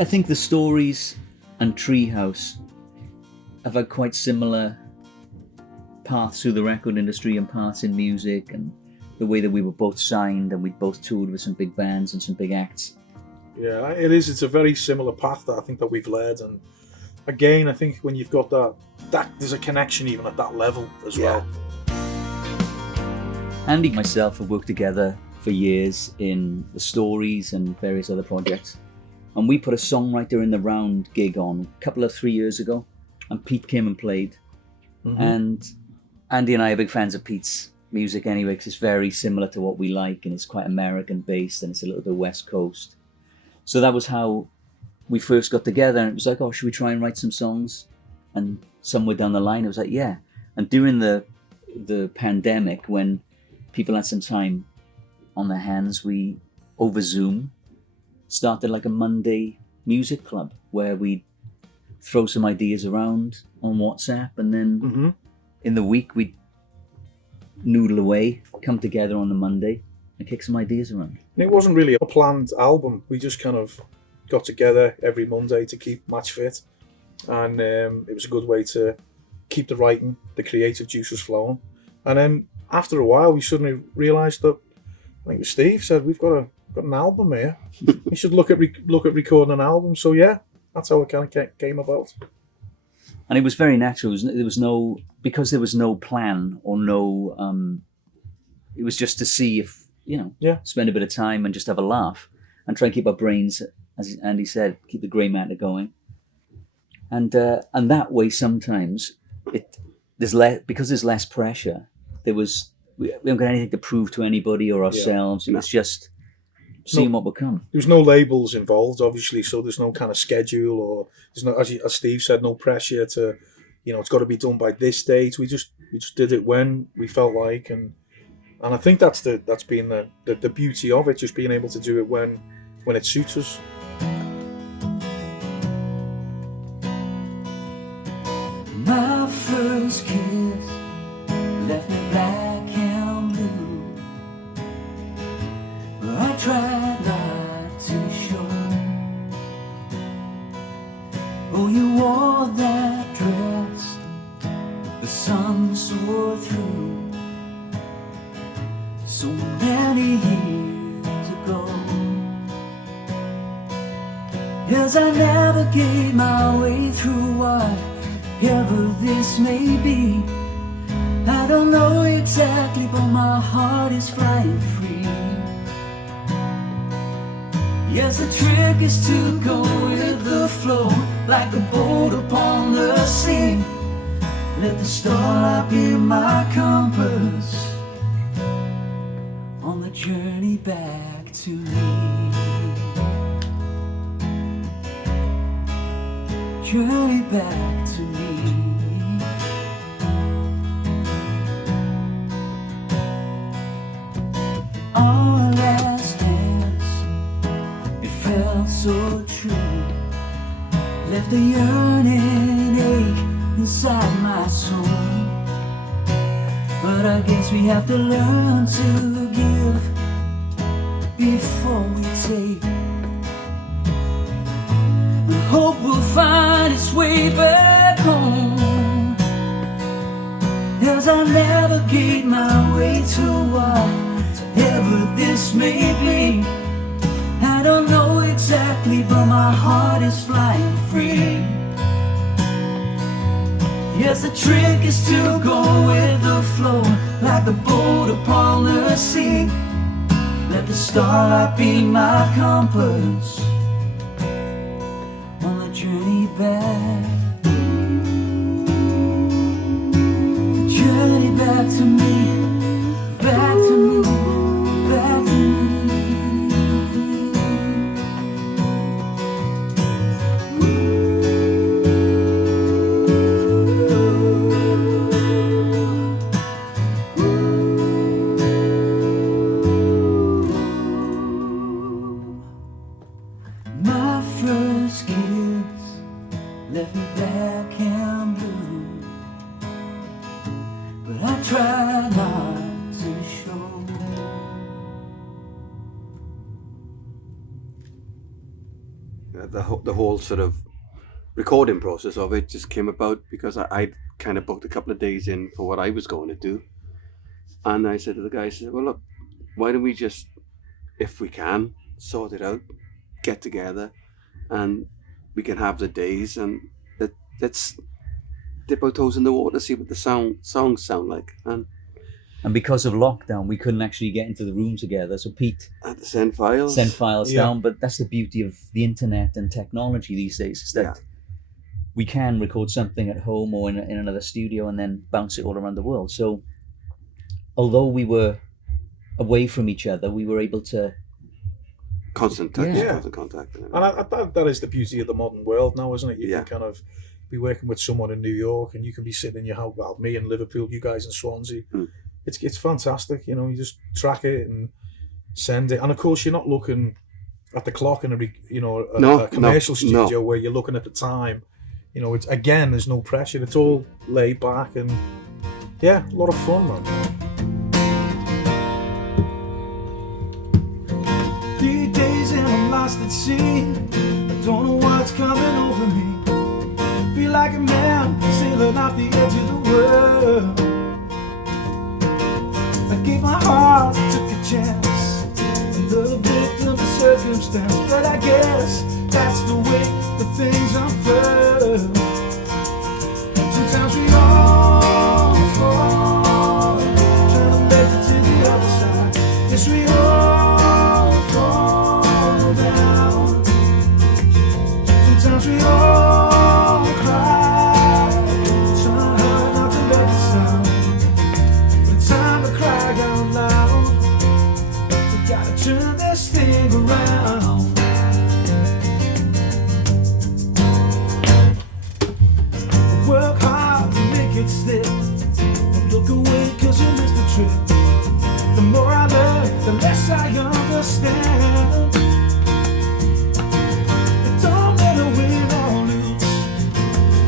I think the Stories and Treehouse have had quite similar paths through the record industry and paths in music, and the way that we were both signed and we both toured with some big bands and some big acts. Yeah, it is. It's a very similar path that I think that we've led, and again, I think when you've got that there's a connection even at that level as well. Andy and myself have worked together for years in the Stories and various other projects, and we put a Songwriter in the Round gig on a couple of 3 years ago, and Pete came and played. Mm-hmm. And Andy and I are big fans of Pete's music anyway, because it's very similar to what we like, and it's quite American based and it's a little bit West Coast. So that was how we first got together, and it was like, oh, should we try and write some songs? And somewhere down the line it was like, yeah. And during the pandemic, when people had some time on their hands, we over Zoom started like a Monday music club where we'd throw some ideas around on WhatsApp, and then in the week we'd noodle away, come together on the Monday and kick some ideas around. And it wasn't really a planned album. We just kind of got together every Monday to keep match fit, and it was a good way to keep the writing, the creative juices flowing. And then after a while, we suddenly realised that, I think it was Steve said, we've got an album here. We should look at recording an album. So yeah, that's how it kind of came about. And it was very natural. There was no plan or no. It was just to see if, spend a bit of time and just have a laugh and try and keep our brains, as Andy said, keep the grey matter going. And that way, sometimes there's less pressure. We haven't got anything to prove to anybody or ourselves. It was just seeing what would come. There's no labels involved, obviously, so there's no kind of schedule, or there's no, as Steve said, no pressure to, it's got to be done by this date. We just did it when we felt like, and I think that's been the beauty of it, just being able to do it when it suits us. My first kiss left me black and blue, but I tried not to show. Oh, you wore that dress the sun saw through so many years ago. As I navigate my way through whatever this may be, I don't know exactly, but my heart is flying free. Yes, the trick is to go with the flow, like a boat upon the sea. Let the starlight be my compass on the journey back to me. Journey back to me. Our last dance, it felt so true, left a yearning ache inside my soul. But I guess we have to learn to give before we take. And hope will find its way back home. As I navigate my way to whatever this may be, I don't know exactly, but my heart is flying free. Yes, the trick is to go with the flow, like a boat upon the sea. Let the starlight be my compass on the journey back. The journey back to me, back to me, back to me. My first kiss left me black and blue, but I tried not to show. the whole sort of recording process of it just came about because I kind of booked a couple of days in for what I was going to do, and I said to the guys, well, look, why don't we just, if we can, sort it out, get together, and we can have the days, and let's dip our toes in the water, see what the songs sound like, And because of lockdown, we couldn't actually get into the room together. So Pete had to send files down. But that's the beauty of the internet and technology these days, is that we can record something at home or in another studio and then bounce it all around the world. So although we were away from each other, we were able to... constant touch, constant contact. And that is the beauty of the modern world now, isn't it? You can kind of be working with someone in New York and you can be sitting in your house, well, me in Liverpool, you guys in Swansea. It's fantastic, you know, you just track it and send it. And of course, you're not looking at the clock in a commercial studio where you're looking at the time. You know, it's, again, there's no pressure. It's all laid back and, yeah, a lot of fun, man. These days and I'm lost at sea. I don't know what's coming over me. Feel like a man sailing off the edge of the world. I gave my heart, took a chance, another victim of circumstance. But I guess that's the way the things unfurl. Sometimes we all fall, trying to make it to the other side. Yes, we all fall down. Sometimes we all cry, trying hard not to make a sound. But it's time to cry out loud. We gotta turn this thing around. Work hard to make it slip. Don't look away cause you missed the trip. The more I learn, the less I understand. It don't matter win or lose.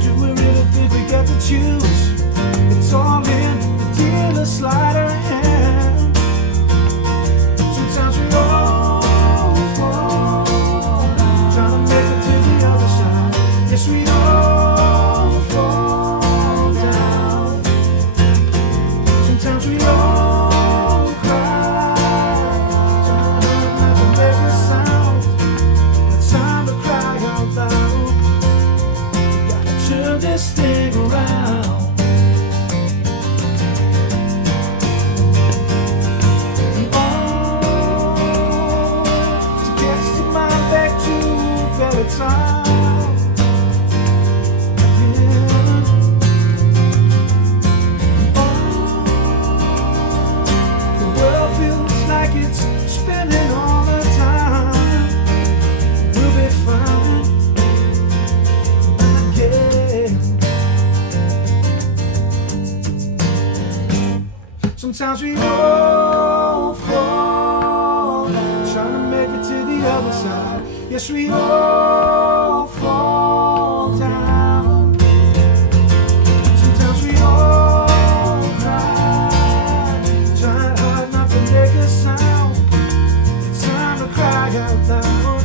Do we really think we get to choose? It's all in the dealer's slider hand. Sometimes we all fall, trying to make it to the other side. Yes, we all fall down. Sometimes we all cry, trying not to make a sound. It's time to cry out loud. We gotta turn this thing around. And all to get your mind back to a better time. Spending all the time, we'll be fine again. Sometimes we all fall, trying to make it to the other side. Yes, we all fall down. Sometimes we all cry, trying hard not to make a sound. Cry out loud.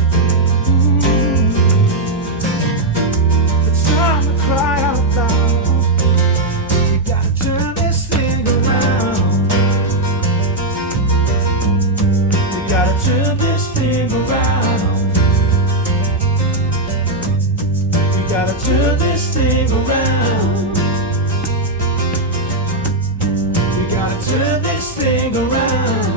It's time to cry out loud. We gotta turn this thing around. We gotta turn this thing around. We gotta turn this thing around. We gotta turn this thing around.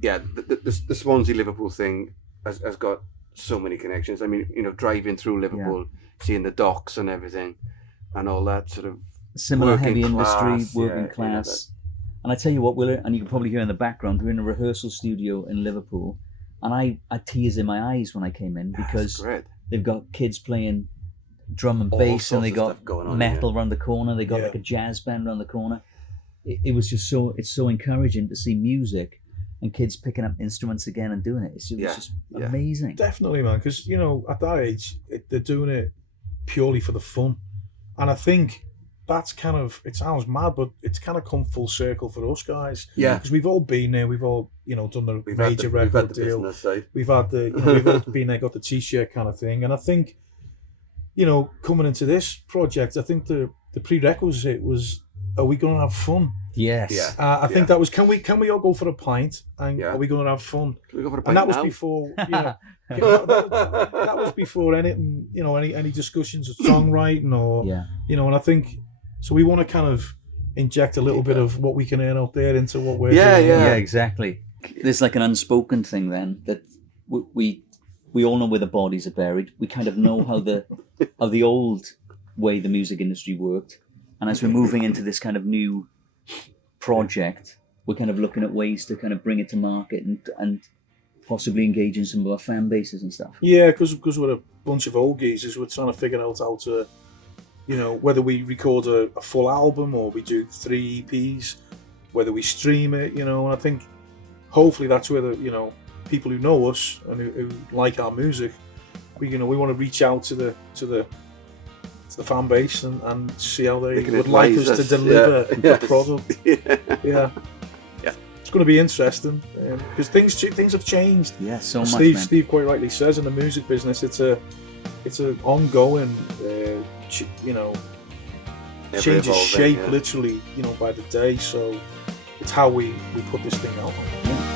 Yeah, the Swansea Liverpool thing has got so many connections. I mean, you know, driving through Liverpool, seeing the docks and everything, and all that sort of similar heavy class, industry, working class. And I tell you what, Willard, and you can probably hear in the background, we're in a rehearsal studio in Liverpool, and I had tears in my eyes when I came in because they've got kids playing drum and bass, and they got metal around the corner. They got like a jazz band around the corner. It was just it's so encouraging to see music and kids picking up instruments again and doing it. It's just amazing. Definitely, man, because, you know, at that age, they're doing it purely for the fun. And I think that's kind of, it sounds mad, but it's kind of come full circle for us guys. Yeah. Because we've all been there, we've all, you know, done the We've had major the record deal. business side. We've had the, you know, we've all been there, got the t-shirt kind of thing. And I think, you know, coming into this project, I think the prerequisite was, are we going to have fun? Yes. Yeah. I think that was, can we all go for a pint and are we going to have fun? Can we go for a And pint that was now? before, you know, that was before anything, you know, any discussions of songwriting or, you know, and I think, so we want to kind of inject a little bit of what we can earn out there into what we're doing. Yeah, exactly. There's like an unspoken thing then that we all know where the bodies are buried. We kind of know how the old way the music industry worked, and as we're moving into this kind of new project, we're kind of looking at ways to kind of bring it to market and possibly engage in some of our fan bases and stuff. Yeah, because we're a bunch of old geezers, we're trying to figure out how to, you know, whether we record a full album or we do 3 EPs, whether we stream it, you know, and I think hopefully that's where the, you know, people who know us and who like our music, we want to reach out to the fan base and see how they would like us to deliver the product. Yeah. It's going to be interesting because things have changed. Yeah, so much. Steve quite rightly says in the music business, it's an ongoing, you know, changes shape literally, you know, by the day. So it's how we put this thing out. Yeah.